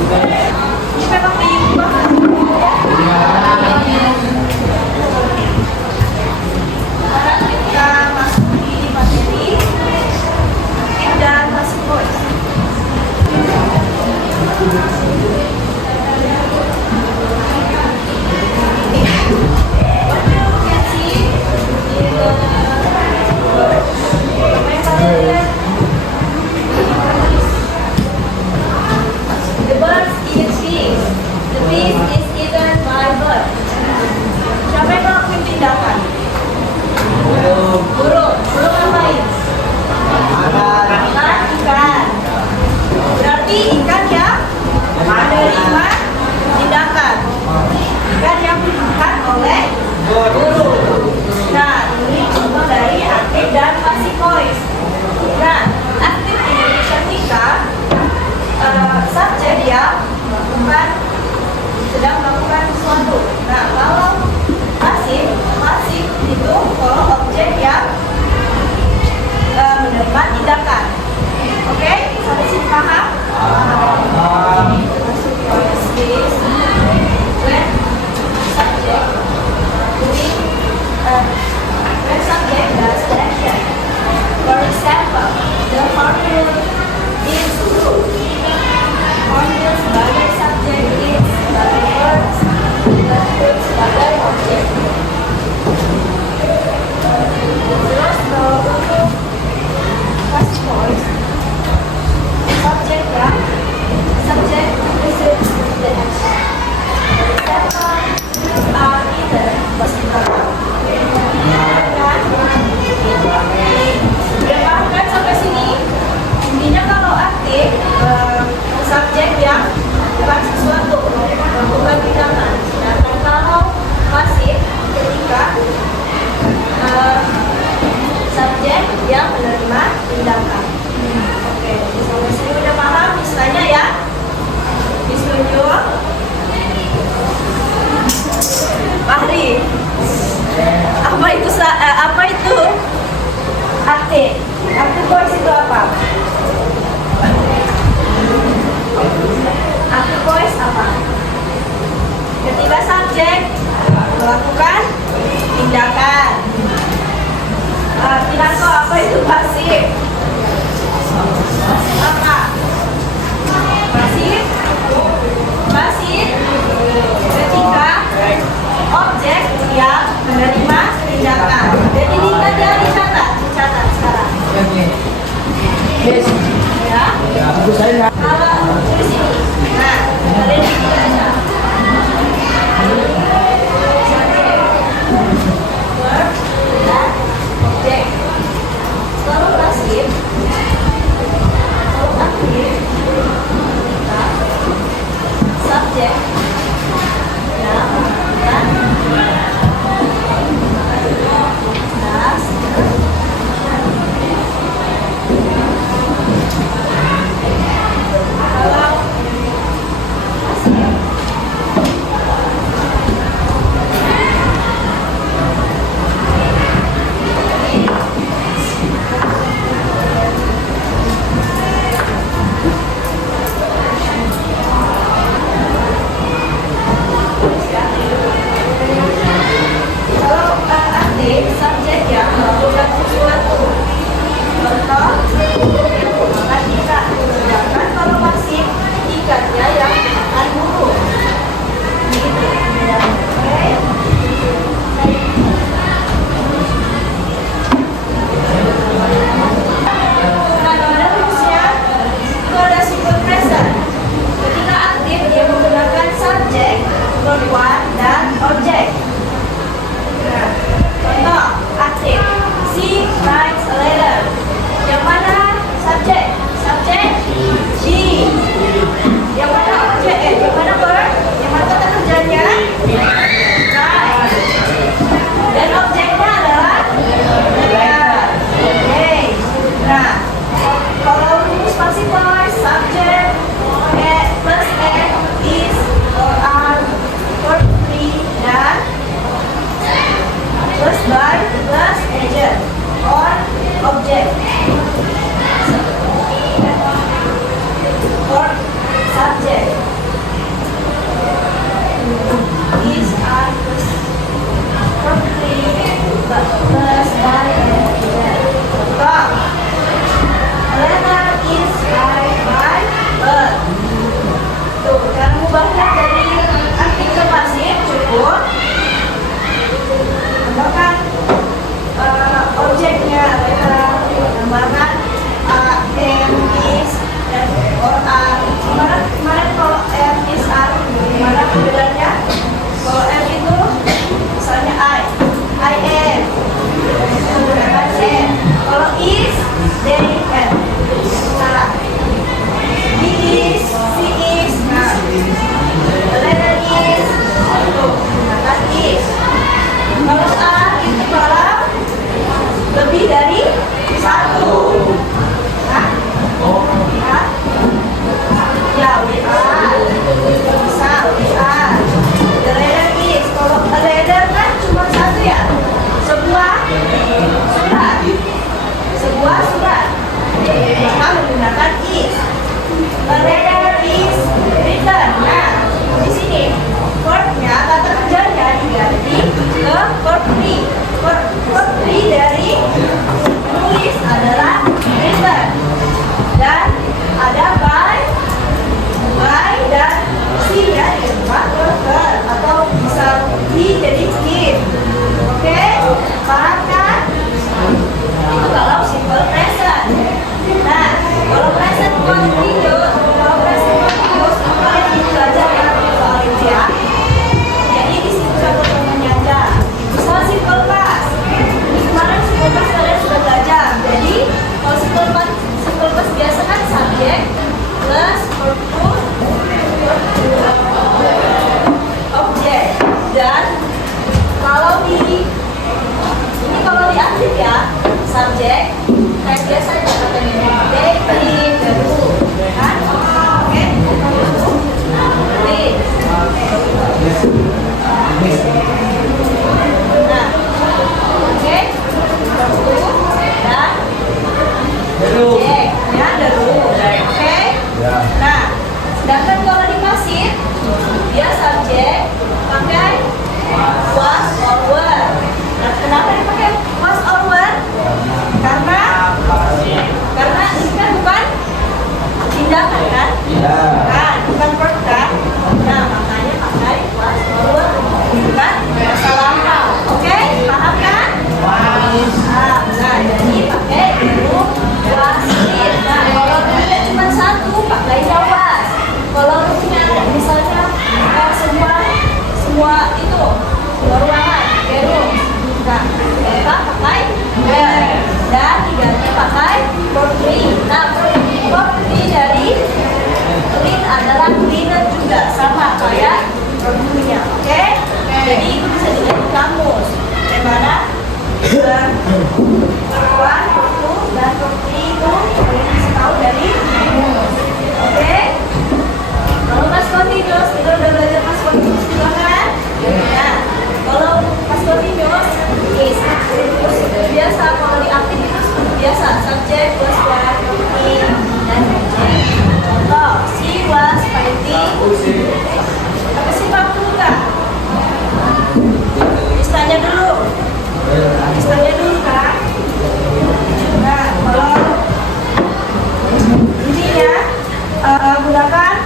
Ini memang diubah. Sekarang kita masuk di materi aktif dan passive voice. What you can see in the word, the birds eat fish. The fish is eaten by bird. Siapa yang melakukan tindakan? Burung. Burung ngapain? Makan ikan. Berarti ikan yang menerima tindakan. Ikan yang dimakan oleh burung. Nah, ini contoh dari aktif dan passive voice. Nah, aktif ini ketika subjek yang sedang melakukan sesuatu. Nah, kalau pasif itu kalau objek yang menerima tindakan. Oke, sampai sini paham? Masuk ke space when subject doing when subject does the action. For example, the hornbill is blue. Hornbill sebagai subjek is sebagai verbs dan fruit sebagai objek. Terus untuk passive voice, subject receives the action. For example, are eaten kan sampai sini. Intinya kalau aktif subjek yang bukan sesuatu, bukan tindakan. Sedangkan kalau pasif ketika subjek yang menerima tindakan. Oke, sampai sini udah paham istilahnya ya? Ditunjuk. Fahri, apa itu aktif? Aktif voice itu apa? Aktif voice apa? Ketika subjek melakukan tindakan. Tindakan apa itu pasif? Apa? Pasif ketika objek yang menerima tindakan. Jadi kita jangan dicatat sekarang. Yes. Ya. Kalau di sini, nah, kalian baca. Verb dan objek. Kalau pasif, kalau aktif, subjek yang melakukan das kalau pasif subjek yang melakukan sesuatu. Contoh, burung yang memakan ikan. Sedangkan kalau pasif, ikannya yang makan burung. Gitu. Oke. Nah, ada rumusnya itu ada simple present. Ketika aktif, dia menggunakan subjek, verb one, dan objek. Nah, contoh aktif, she writes a letter. Yang mana subjek? Subjek she. Yang mana objek? Yang mana verb? Yang mana kata kerjanya? pasif ya, subjek. Kayak biasa ya katanya. They eat the food, kan? Oke, eat. Nah, oke, dan subjek, ya, the room, oke. Nah, sedangkan kalau di pasif, dia subjek pakai was or were. Nah, kenapa dipakai was or were? Karena ini kan bukan tindakan kan? Kan, bukan verb kan? Nah, makanya pakai was or were. Bukan masa lampau. Oke, paham kan? Nah, jadi pakai dulu was did. Nah, kalau roomnya cuma satu, pakai was. Kalau roomnya misalnya semua itu, semua ruangan, pakai room. Nah, kita pakai were. Dan tiganya pakai verb three. Nah, verb three dari clean adalah cleaner juga, sama kayak verb two-nya. Oke? Jadi itu bisa dilihat di kamus. Bagaimana? Verb one, verb two, dan verb three itu boleh dikasih tahu dari kamus. Oke? Kalau pas continuous, kita udah belajar pas continuous juga kan? Nah, kalau pas continuous, is terus biasa. Kalau di aktif itu seperti biasa, subjek plus verb, in, dan objek. Contoh, she was fighting. Apa sih waktu enggak? Listanya dulu. Listanya dulu kan? Nah, kalau intinya gunakan.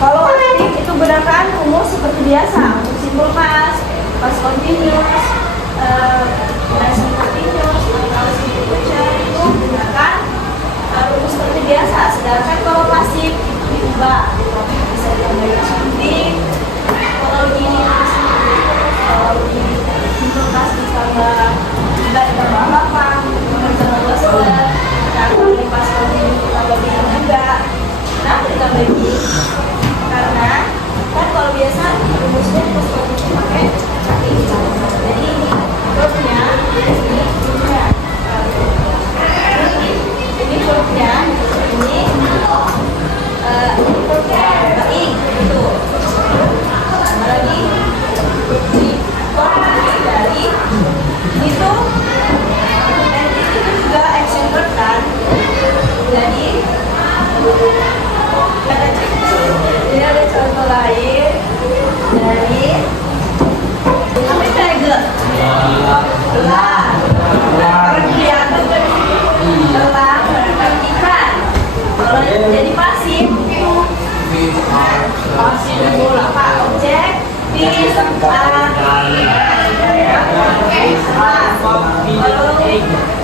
Kalau aktif itu gunakan rumus seperti biasa untuk simple past, past continuous, present continuous, atau simple future itu gunakan rumus seperti biasa. Sedangkan kalau pasif itu diubah, bisa ditambahin something. Kalau di simple past ditambah apa? Ditambah was were. Nah, kalau di past continuous ditambah bilang juga. Kenapa ditambah ini? Karena kan kalau biasa rumusnya pas pakai kaki, jadi ini verbnya ini verbnya ini verbnya baik gitu. Sama lagi dari itu dan itu juga action verb kan. Jadi ini ada contoh lain dari apa itu? Telah perhatikan. Kalau jadi pasif, apa objek kalau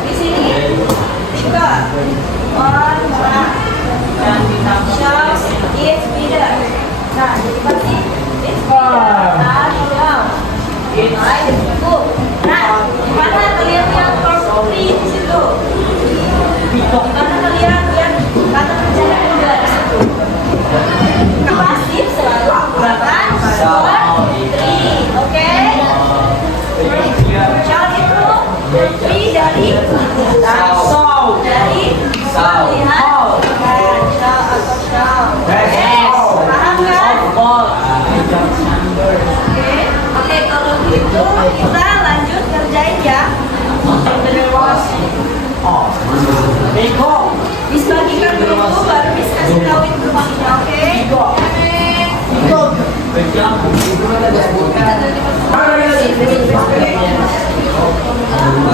di sini juga shows is bidder. Nah, jadi pasti it's bidder. Tuh. Nah, gimana kalian lihat verb three di situ? Gimana kalian lihat kata kerjanya juga di situ? Pasif selalu menggunakan verb three, oke? Shall itu verb three dari lihat. Oke, kalau gitu kita lanjut kerjain ya. Disbagikan dulu, baru bisa kasih tahu informasinya, oke?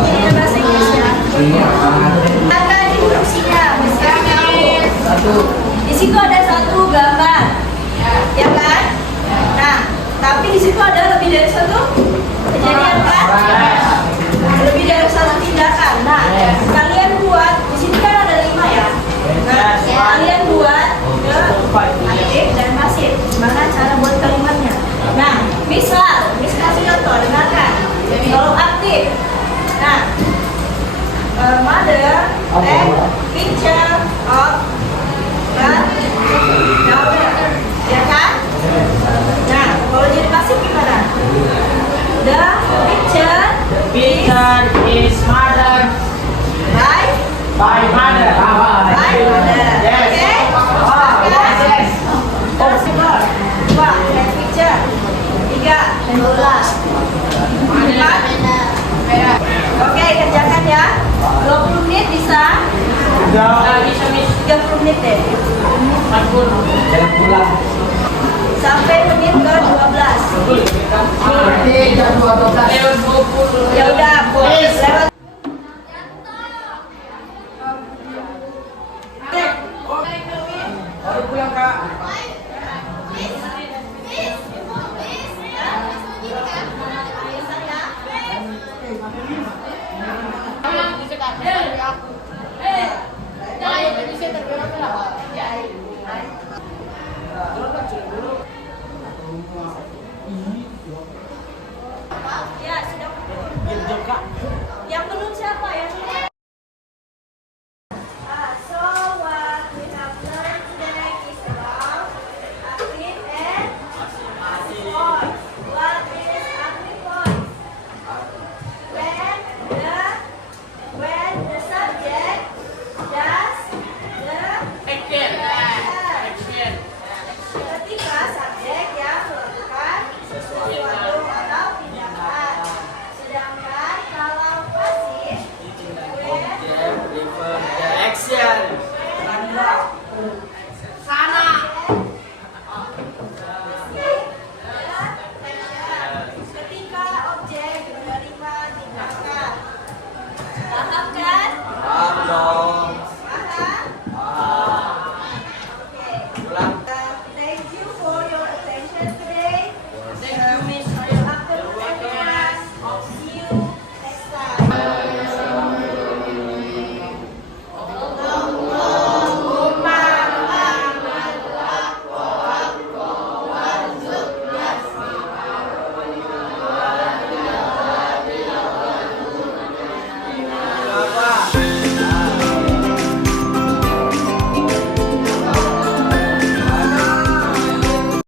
Ini bahasa Inggris ya. Ada instruksinya, di situ ada satu gambar, ya kan? Nah, tapi di situ ada lebih dari satu kejadian kan? Lebih dari satu tindakan. Nah, kalian buat di sini kan ada 5 ya. Nah, kalian buat ke aktif dan pasif. Gimana cara buat kalimatnya? Nah, misal kasih contoh, dengarkan. Kalau aktif, nah, mother take picture of the daughter, ya kan? Nah, kalau jadi pasif gimana? The picture is mother. 30 menit deh. Jalan pulang. Sampai menit ke 12. Berarti jam 12. Ya udah, lewat